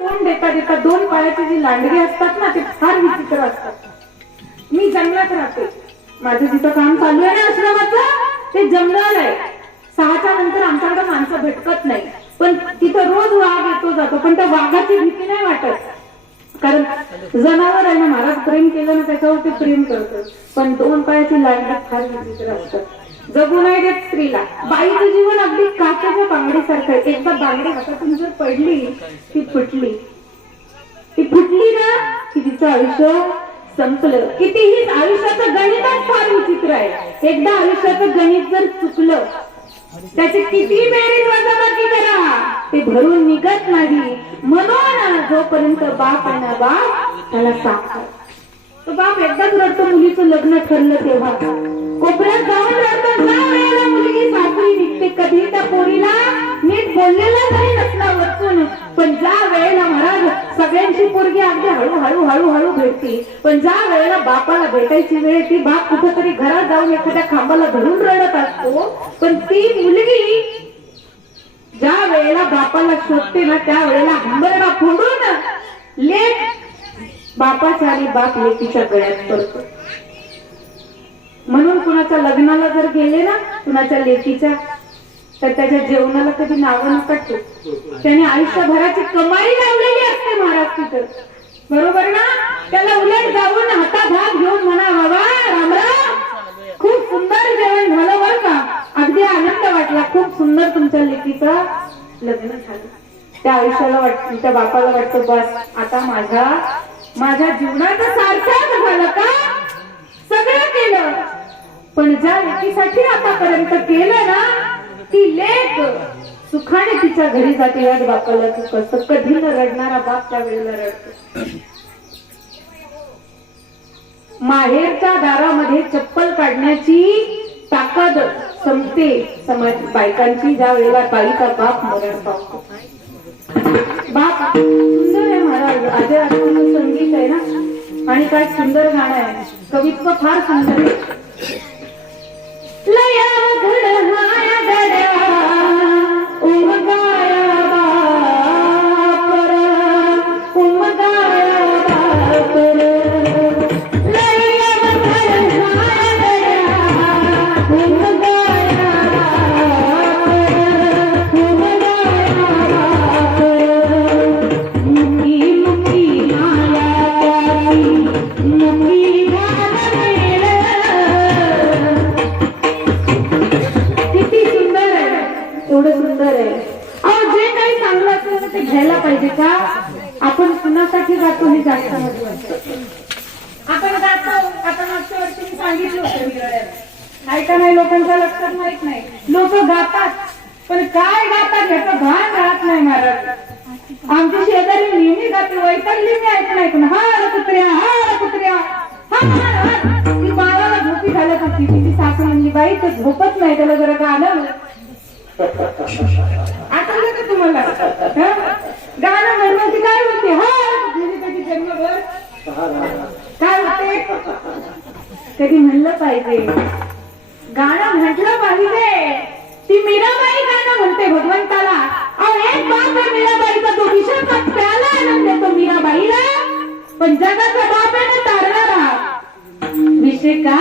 तोंड देता देता दोन पायाचे जी लांडगे असतात ना ते फार विचित्र असतात. मी जंगलात राहते. माझं जिथं काम चालू आहे ना आश्रमाचं ते जंगल आहे. सहाच्या नंतर आमच्याकडे माणसं भटकत नाही. पण तिथं रोज वाघ येतो जातो. पण त्या वाघाची भीती नाही वाटत. कारण जनावर आहे ना महाराज प्रेम केलं ना त्याच्यावर ते प्रेम करत. पण दोन पायाची लांडगे फार विचित्र असतात. जगू नाही देत स्त्रीला. बाईचं जीवन अगदी काचेच्या बांगडीसारखं आहे. एकदा बांगडी हातातून जर पडली ती फुटली. ती फुटली ना की तिचं आयुष्य संपलं. कितीही आयुष्याचं गणितच फार विचित्र आहे. एकदा आयुष्याचं गणित जर चुकलं त्याची किती बेरीज वजाबाकी करा. ते भरून निघत नाही. म्हणून जोपर्यंत बाप आहे ना बाप त्याला साथ तो बाप एकदाच रडतो मुलीचं लग्न ठरलं तेव्हा. कोपऱ्यात जाऊन रडतो वेळेला मुलगी सासरी निघते. कधी त्या पोरीला नीट बोललेला नाही नसला वचून. पण ज्या वेळेला महाराज सगळ्यांची पोरगी अगदी हळूहळू हळूहळू भेटते. पण ज्या वेळेला बापाला भेटायची वेळ ती बाप कुठेतरी घरात जाऊन एखाद्या खांबाला धरून रडत असतो. पण ती मुलगी ज्या वेळेला बापाला शोधते ना त्या वेळेला हंबरडा फोडून लेख बापाच्या आणि बाप लेकीच्या गळ्यात पडतो म्हणून कुणाच्या लग्नाला जर गेले ना कुणाच्या लेकीच्या तर त्याच्या जेवणाला कधी नावं नकटतो त्याने आयुष्यभराची कमाई लावलेली असते महाराज तिथं. बरोबर ना? त्याला उलट जाऊन हातात हात घेऊन म्हणा बाबा रामराम खूप सुंदर जेवण झालं बर का? अगदी आनंद वाटला. खूप सुंदर तुमच्या लेकीचं लग्न झालं. त्या आयुष्याला वाटत त्या बापाला वाटतं बस आता माझ्या माझ्या जीवनाचं सार्थक झालं ज्या लेकीसाठी आतापर्यंत केलं ना ती लेख सुखाने तिच्या घरी जाते. याच बापाला तू कसं कधी न रडणारा बाप त्या वेळेला रडतो. माहेरच्या दारामध्ये चप्पल काढण्याची ताकद संपते. समाज बायकांची ज्या वेळेला बाईचा बाप मरण पावतो. बाप सुंदर आहे महाराज. आजय संगीत आहे ना? आणि काय सुंदर गाणं आहे. कवित्व फार सुंदर आहे. Lay Layer! ते घ्यायला पाहिजे का? आपण कुणासाठी जातो हे जास्त महत्वाचं आपण जातो. आता मागच्या वर्षी मी सांगितलं होतं ऐका नाही लोकांच्या लक्षात माहीत नाही. लोक गातात. पण काय गातात याचं भान राहत नाही महाराज. आमची शेजारी नेहमी जाते. वैतागली मी ऐकून ऐकून. हार कुत्र्या हा कुत्र्या. हा, हा. ती बाळाला झोपी घालत होती. तिची सासू म्हणली बाई तर झोपत नाही. त्याला जरा गाणं तुम्हाला? गाणं म्हणण्याची काय होते हा? जन्मभर. काय होते कधी म्हणलं पाहिजे. गाणं म्हटलं पाहिजे. ती मीराबाई गाणं म्हणते भगवंताला. अहो एक बाप आहे मीराबाईचा. तो विषय प्याला आनंद देतो मीराबाईला. पण जगाचा बाप आहे ना तारणारा. विषय का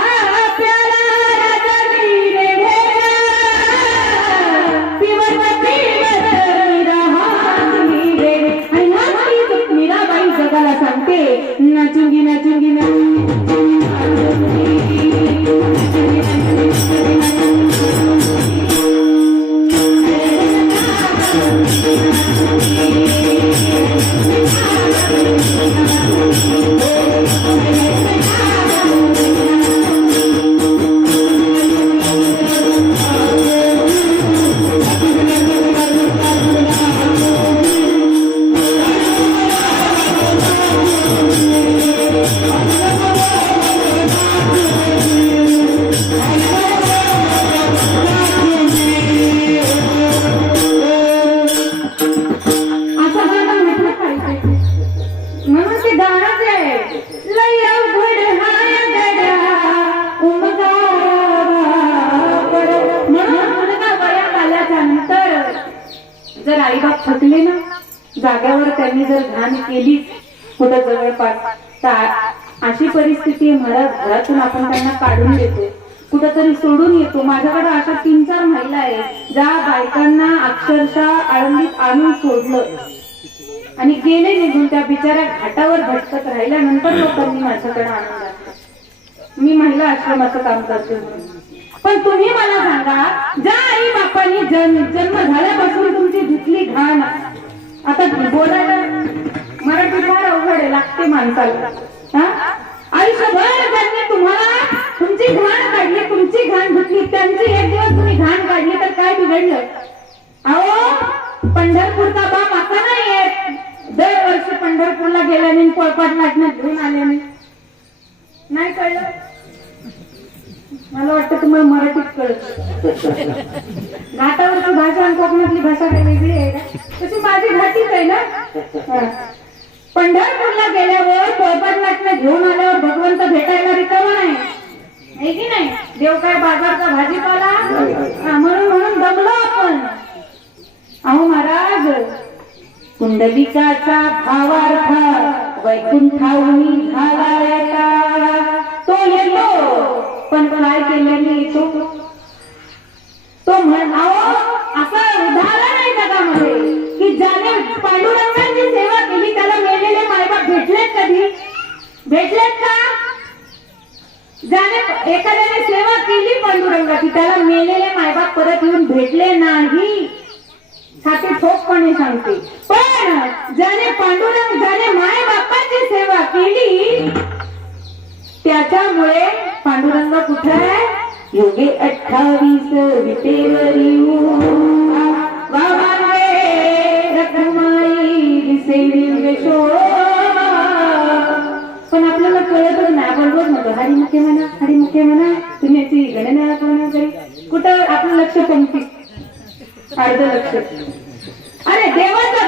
जर आईबाप थकले ना जाग्यावर त्यांनी जर घाण केली कुठं जवळपास अशी परिस्थिती मला घरातून आपण त्यांना काढून देतो. कुठंतरी सोडून येतो. माझ्याकडे अशा तीन चार महिला आहेत ज्या बायकांना अक्षरशः आळंदीत आणून सोडलं. आणि गेले निघून त्या बिचारा घाटावर भटकत राहिल्यानंतर लोकांनी माझ्याकडे आणून मी महिला आश्रमाचं काम करते पण तुम्ही मला सांगा ज्या आई बापांनी जन्म जन्म झाल्यापासून तुमची धुतली घाण. आता बोलायला मराठी फार अवघड आहे लागते माणसाला. आयुष्यभर त्यांनी तुम्हाला तुमची घाण काढली तुमची घाण धुतली त्यांची एक दिवस तुम्ही घाण काढली तर काय बिघडलं? अहो पंढर बाप असा नाही आहे दरवर्षी पंढरपूरला गेल्याने पोळपाट लाटण्यात घेऊन आल्याने नाही कळलं? मला वाटतं तुम्हाला मराठीत कळत घाटावरची भाषा आणि कोकणातली भाषा काही वेगळी आहे का? तशी माझी घाटीच आहे ना? पंढरपूरला गेल्यावर पोळपाट लाटणं घेऊन आल्यावर भगवंत भेटायला रिकामा नाही. आहे की नाही? देव काय बाजारचा भाजीपाला हा, म्हणून म्हणून दमलो आपण अहो महाराज कुंडलिकाचा भावार्थ वैकुंठावणी घालायचा तो येतो पण काय केल्याने येतो तो म्हण असं उदाहरण आहे जगामध्ये की ज्याने पांडुरंगांची सेवा केली त्याला मेलेले मायबाप भेटलेत कधी? भेटलेत का? ज्याने एखाद्याने सेवा केली पांडुरंगाची त्याला मेलेले मायबाप परत येऊन भेटले नाही. छाती ठोकपणे सांगते. पण ज्याने पांडुरंग ज्याने माय बापाची सेवा केली त्याच्यामुळे पांडुरंग कुठे आहे? योगे अठ्ठावीस विटेवरी. पण आपल्याला कळत नाही. आपण रोज म्हणतो हरी मुख्य म्हणा हरी मुख्य म्हणा तुम्ही याची गणना कोणा तरी. कुठं आपलं लक्ष पंक्ती फायदा लक्षात अरे देवाच